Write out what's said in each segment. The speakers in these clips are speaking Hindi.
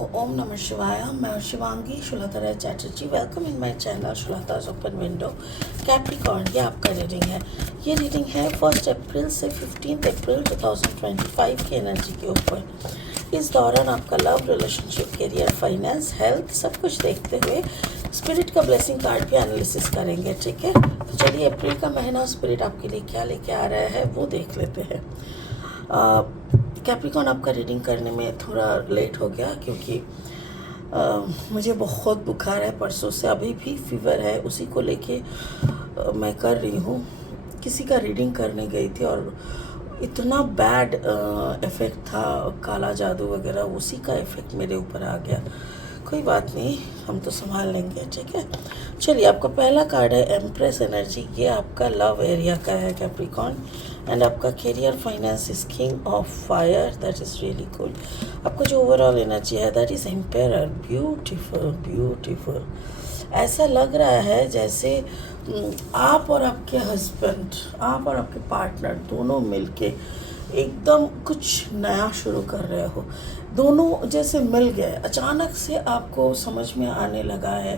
Om Namah Shivaya. मैं Shivangi Shulata Chatterjee. Welcome in my channel Shulata's open window. Capricorn, ये आपका रीडिंग है। ये रीडिंग है 1 अप्रैल से 15 अप्रैल 2025 की एनर्जी के ऊपर। इस दौरान आपका love, relationship, career, finance, health सब कुछ देखते हुए स्पिरिट का ब्लेसिंग कार्ड भी एनालिसिस करेंगे। ठीक है, तो चलिए अप्रैल का महीना स्पिरिट आपके लिए क्या लेके आ रहा है वो देख लेते हैं। कैप्रिकॉर्न, आपका रीडिंग करने में थोड़ा लेट हो गया क्योंकि मुझे बहुत बुखार है परसों से, अभी भी फीवर है, उसी को लेके मैं कर रही हूँ। किसी का रीडिंग करने गई थी और इतना बैड इफ़ेक्ट था, काला जादू वगैरह, उसी का इफ़ेक्ट मेरे ऊपर आ गया। कोई बात नहीं, हम तो संभाल लेंगे। ठीक है, चलिए आपका पहला कार्ड है एम्प्रेस एनर्जी। ये आपका लव एरिया का है कैप्रिकॉर्न। एंड आपका career, finance is king of fire, that is really cool. आपका जो ओवरऑल एनर्जी है that is emperor. Beautiful beautiful. ऐसा लग रहा है जैसे आप और आपके हस्बैंड, आप और आपके पार्टनर दोनों मिलके एकदम कुछ नया शुरू कर रहे हो। दोनों जैसे मिल गए, अचानक से आपको समझ में आने लगा है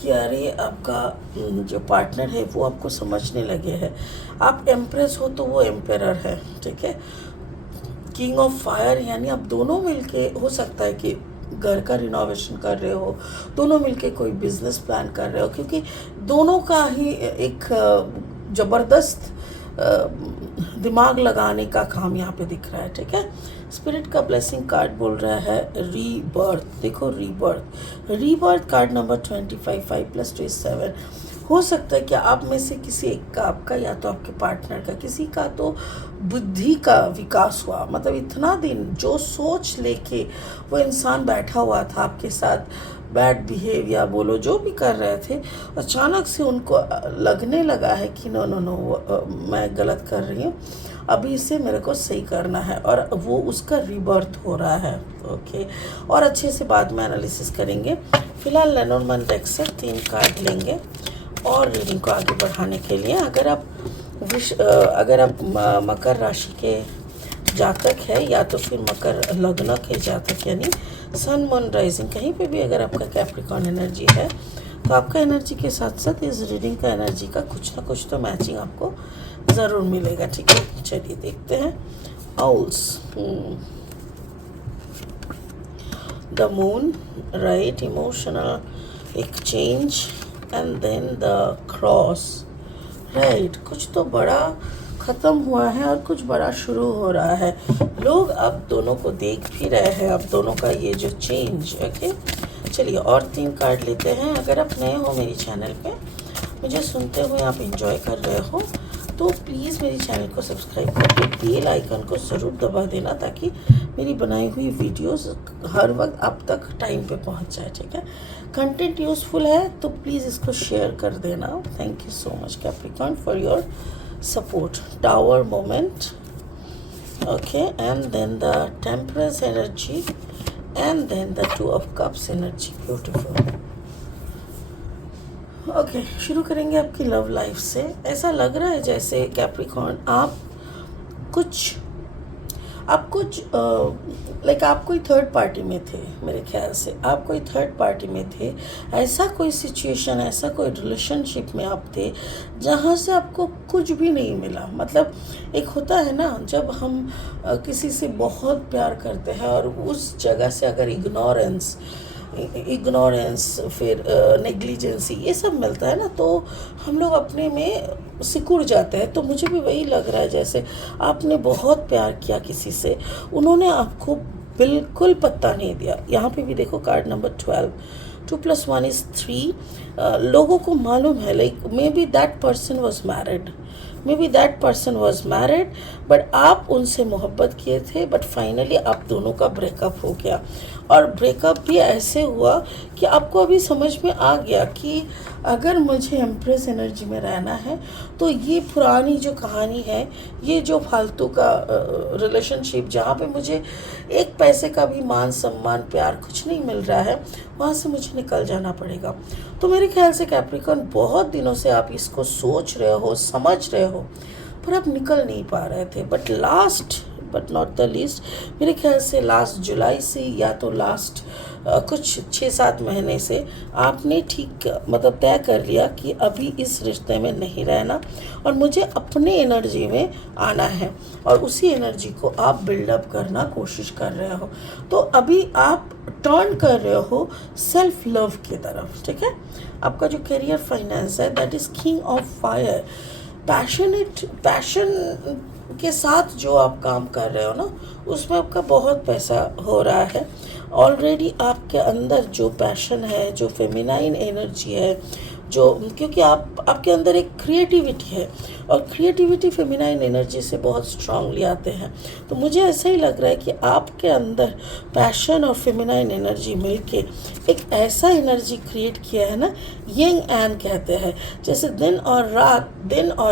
कि अरे आपका जो पार्टनर है वो आपको समझने लगे हैं। आप एम्प्रेस हो तो वो एम्पेरर है। ठीक है, किंग ऑफ फायर यानी आप दोनों मिलके, हो सकता है कि घर का रिनोवेशन कर रहे हो, दोनों मिलके कोई बिजनेस प्लान कर रहे हो, क्योंकि दोनों का ही एक ज़बरदस्त दिमाग लगाने का काम यहाँ पे दिख रहा है। ठीक है, स्पिरिट का ब्लेसिंग कार्ड बोल रहा है रीबर्थ। देखो रीबर्थ, रीबर्थ कार्ड नंबर 25, 5 + 2 = 7। हो सकता है कि आप में से किसी एक का, आपका या तो आपके पार्टनर का, किसी का तो बुद्धि का विकास हुआ। मतलब इतना दिन जो सोच लेके वो इंसान बैठा हुआ था आपके साथ, बैड बिहेव या बोलो जो भी कर रहे थे, अचानक से उनको लगने लगा है कि नो नो नो, मैं गलत कर रही हूँ, अभी इसे मेरे को सही करना है, और वो उसका रिबर्थ हो रहा है। ओके, और अच्छे से बाद में एनालिसिस करेंगे। फिलहाल लेनोर्मन डेक से 3 कार्ड लेंगे और रीडिंग को आगे बढ़ाने के लिए अगर आप मकर राशि के जातक है या तो फिर मकर लग्न के जातक यानी सन मून राइजिंग, कहीं पे भी अगर आपका कैप्रिकॉर्न एनर्जी है तो आपका एनर्जी के साथ साथ इस रीडिंग का एनर्जी का कुछ ना कुछ तो मैचिंग आपको ज़रूर मिलेगा। ठीक है, चलिए देखते हैं। Owls, the moon, right, emotional exchange, and then the cross, right. कुछ तो बड़ा ख़त्म हुआ है और कुछ बड़ा शुरू हो रहा है। लोग अब दोनों को देख भी रहे हैं, अब दोनों का ये जो चेंज। ओके, चलिए और 3 कार्ड लेते हैं। अगर आप नए हो मेरी चैनल पे, मुझे सुनते हुए आप इंजॉय कर रहे हो तो प्लीज़ मेरी चैनल को सब्सक्राइब करके बेल आइकन को ज़रूर दबा देना ताकि मेरी बनाई हुई वीडियोस हर वक्त आप तक टाइम पे पहुंच जाए। ठीक है, कंटेंट यूज़फुल है तो प्लीज़ इसको शेयर कर देना। Thank you so much Capricorn for your support. Tower moment, okay, and then the temperance energy, and then the 2 of cups energy. Beautiful. Okay, शुरू करेंगे आपकी लव लाइफ से। ऐसा लग रहा है जैसे कैप्रिकॉर्न आप कुछ लाइक आप कोई थर्ड पार्टी में थे। मेरे ख्याल से आप कोई थर्ड पार्टी में थे। ऐसा कोई सिचुएशन, ऐसा कोई रिलेशनशिप में आप थे जहाँ से आपको कुछ भी नहीं मिला। मतलब एक होता है ना, जब हम किसी से बहुत प्यार करते हैं और उस जगह से अगर इग्नोरेंस फिर नेग्लिजेंसी ये सब मिलता है ना, तो हम लोग अपने में सिकुड़ जाते हैं। तो मुझे भी वही लग रहा है जैसे आपने बहुत प्यार किया किसी से, उन्होंने आपको बिल्कुल पत्ता नहीं दिया। यहाँ पे भी देखो कार्ड नंबर 12, 2 + 1 = 3। लोगों को मालूम है like may be that person was married, but आप उनसे मोहब्बत किए थे, बट फाइनली आप दोनों का ब्रेकअप हो गया। और ब्रेकअप भी ऐसे हुआ कि आपको अभी समझ में आ गया कि अगर मुझे एम्प्रेस एनर्जी में रहना है तो ये पुरानी जो कहानी है, ये जो फालतू का रिलेशनशिप जहाँ पे मुझे एक पैसे का भी मान सम्मान प्यार कुछ नहीं मिल रहा है, वहाँ से मुझे निकल जाना पड़ेगा। तो मेरे ख्याल से कैप्रिकॉर्न बहुत दिनों से आप इसको सोच रहे हो, समझ रहे हो, पर आप निकल नहीं पा रहे थे। But last but not the least, मेरे ख्याल से लास्ट जुलाई से या तो लास्ट कुछ 6-7 महीने से आपने ठीक मतलब तय कर लिया कि अभी इस रिश्ते में नहीं रहना और मुझे अपने एनर्जी में आना है, और उसी एनर्जी को आप बिल्डअप करना कोशिश कर रहे हो। तो अभी आप टर्न कर रहे हो सेल्फ लव की तरफ, ठीक है। आपका जो करियर फाइनेंस है that is king of fire. Passion के साथ जो आप काम कर रहे हो ना, उसमें आपका बहुत पैसा हो रहा है। ऑलरेडी आपके अंदर जो पैशन है, जो फेमिनाइन एनर्जी है, जो क्योंकि आपके अंदर एक क्रिएटिविटी है, और क्रिएटिविटी फेमिनाइन एनर्जी से बहुत स्ट्रांगली आते हैं। तो मुझे ऐसा ही लग रहा है कि आपके अंदर पैशन और फेमिनाइन एनर्जी मिलके एक ऐसा एनर्जी क्रिएट किया है ना, यंग एंड कहते हैं। जैसे दिन और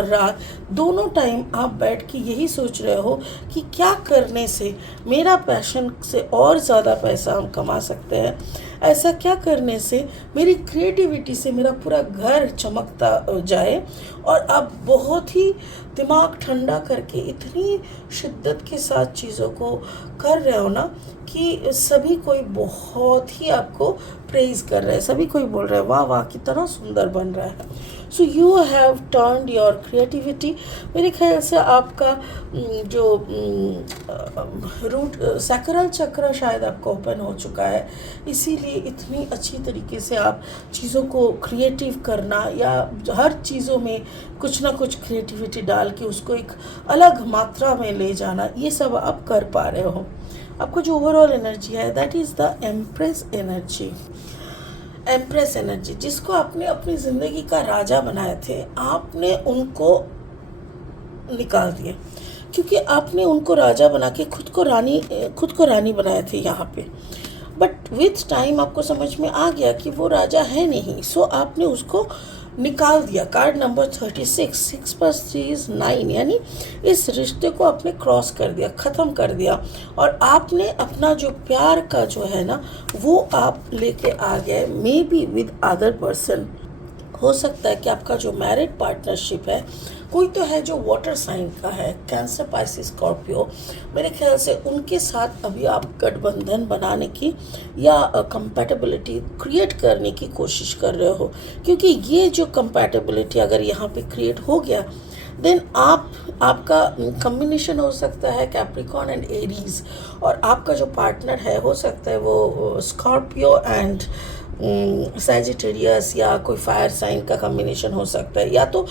रात दोनों टाइम आप बैठ के यही सोच रहे हो कि क्या करने से मेरा पैशन से और ज़्यादा पैसा हम कमा सकते हैं, ऐसा क्या करने से मेरी क्रिएटिविटी से मेरा पूरा घर चमकता जाए। और आप बहुत ही दिमाग ठंडा करके इतनी शिद्दत के साथ चीज़ों को कर रहे हो ना कि सभी कोई बहुत ही आपको प्रेज़ कर रहा है, सभी कोई बोल रहा है वाह वाह कितना सुंदर बन रहा है। So you have turned your creativity. मेरे ख्याल से आपका जो रूट सैक्रल चक्र शायद आपका ओपन हो चुका है, इसीलिए इतनी अच्छी तरीके से आप चीज़ों को क्रिएटिव करना या हर चीज़ों में कुछ ना कुछ क्रिएटिविटी डाल के उसको एक अलग मात्रा में ले जाना, ये सब आप कर पा रहे हो। आपको जो ओवरऑल एनर्जी है that is the empress energy. Empress energy जिसको आपने अपनी ज़िंदगी का राजा बनाए थे, आपने उनको निकाल दिए, क्योंकि आपने उनको राजा बना के खुद को रानी बनाए थे यहाँ पे। बट विथ टाइम आपको समझ में आ गया कि वो राजा है नहीं, सो आपने उसको निकाल दिया। कार्ड नंबर 36, 6 + 3 = 9, यानी इस रिश्ते को आपने क्रॉस कर दिया, ख़त्म कर दिया, और आपने अपना जो प्यार का जो है ना वो आप लेके आ गए, may be with other person. हो सकता है कि आपका जो मैरिड पार्टनरशिप है, कोई तो है जो वाटर साइन का है, कैंसर, पाइसिस, स्कॉर्पियो, मेरे ख्याल से उनके साथ अभी आप गठबंधन बनाने की या कंपैटिबिलिटी क्रिएट करने की कोशिश कर रहे हो। क्योंकि ये जो कंपैटिबिलिटी अगर यहाँ पे क्रिएट हो गया, देन आपका कम्बिनेशन हो सकता है कैप्रिकॉर्न एंड एरीज, और आपका जो पार्टनर है हो सकता है वो स्कॉर्पियो एंड सैजिटेरियस या कोई फायर साइन का कम्बिनेशन हो सकता है, या तो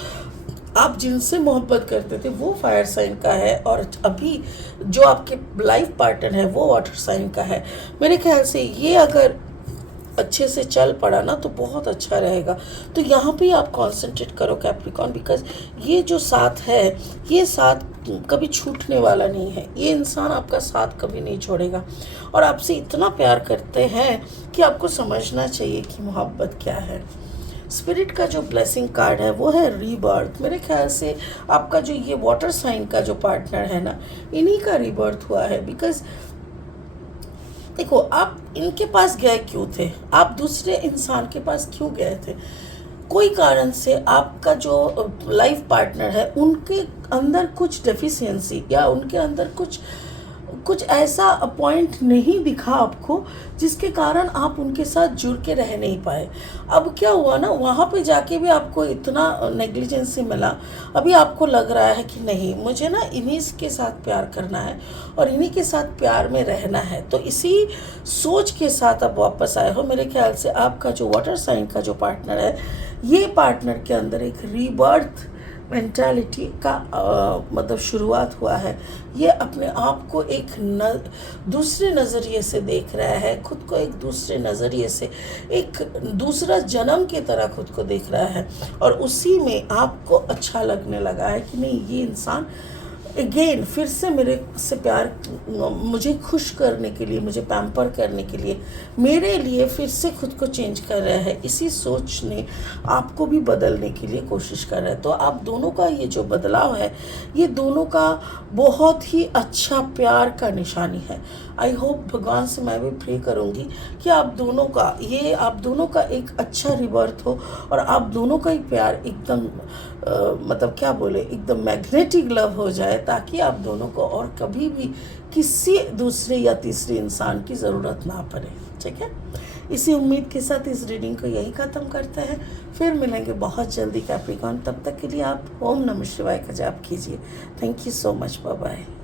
आप जिनसे मोहब्बत करते थे वो फायर साइन का है और अभी जो आपके लाइफ पार्टनर है वो वाटर साइन का है। मेरे ख्याल से ये अगर अच्छे से चल पड़ा ना तो बहुत अच्छा रहेगा। तो यहाँ पे आप कंसंट्रेट करो कैप्रिकॉर्न, बिकॉज ये जो साथ है ये साथ कभी छूटने वाला नहीं है। ये इंसान आपका साथ कभी नहीं छोड़ेगा और आपसे इतना प्यार करते हैं कि आपको समझना चाहिए कि मोहब्बत क्या है। स्पिरिट का जो ब्लेसिंग कार्ड है वो है रीबर्थ। मेरे ख्याल से आपका जो ये वाटर साइन का जो पार्टनर है ना, इन्हीं का रीबर्थ हुआ है। बिकॉज देखो, आप इनके पास गए क्यों थे, आप दूसरे इंसान के पास क्यों गए थे? कोई कारण से आपका जो लाइफ पार्टनर है उनके अंदर कुछ डेफिशिएंसी या उनके अंदर कुछ ऐसा पॉइंट नहीं दिखा आपको, जिसके कारण आप उनके साथ जुड़ के रह नहीं पाए। अब क्या हुआ ना, वहाँ पे जाके भी आपको इतना नेग्लिजेंसी मिला। अभी आपको लग रहा है कि नहीं, मुझे ना इन्हीं के साथ प्यार करना है और इन्हीं के साथ प्यार में रहना है। तो इसी सोच के साथ आप वापस आए हो। मेरे ख्याल से आपका जो वाटर साइन का जो पार्टनर है, ये पार्टनर के अंदर एक रीबर्थ मेंटालिटी का मतलब शुरुआत हुआ है। ये अपने आप को एक दूसरे नज़रिए से देख रहा है, खुद को एक दूसरे नज़रिए से, एक दूसरा जन्म की तरह खुद को देख रहा है, और उसी में आपको अच्छा लगने लगा है कि नहीं, ये इंसान अगेन फिर से मेरे से प्यार, मुझे खुश करने के लिए, मुझे पैम्पर करने के लिए, मेरे लिए फिर से खुद को चेंज कर रहा है। इसी सोच ने आपको भी बदलने के लिए कोशिश कर रहा है। तो आप दोनों का ये जो बदलाव है, ये दोनों का बहुत ही अच्छा प्यार का निशानी है। आई होप, भगवान से मैं भी प्रे करूँगी कि आप दोनों का एक अच्छा रिबर्थ हो और आप दोनों का ही प्यार एकदम मतलब क्या बोले, एकदम मैग्नेटिक लव हो जाए, ताकि आप दोनों को और कभी भी किसी दूसरे या तीसरे इंसान की ज़रूरत ना पड़े। ठीक है, इसी उम्मीद के साथ इस रीडिंग को यही ख़त्म करते हैं। फिर मिलेंगे बहुत जल्दी कैप्रिकॉर्न। तब तक के लिए आप ओम नमः शिवाय का जाप कीजिए। Thank you so much. Bye bye.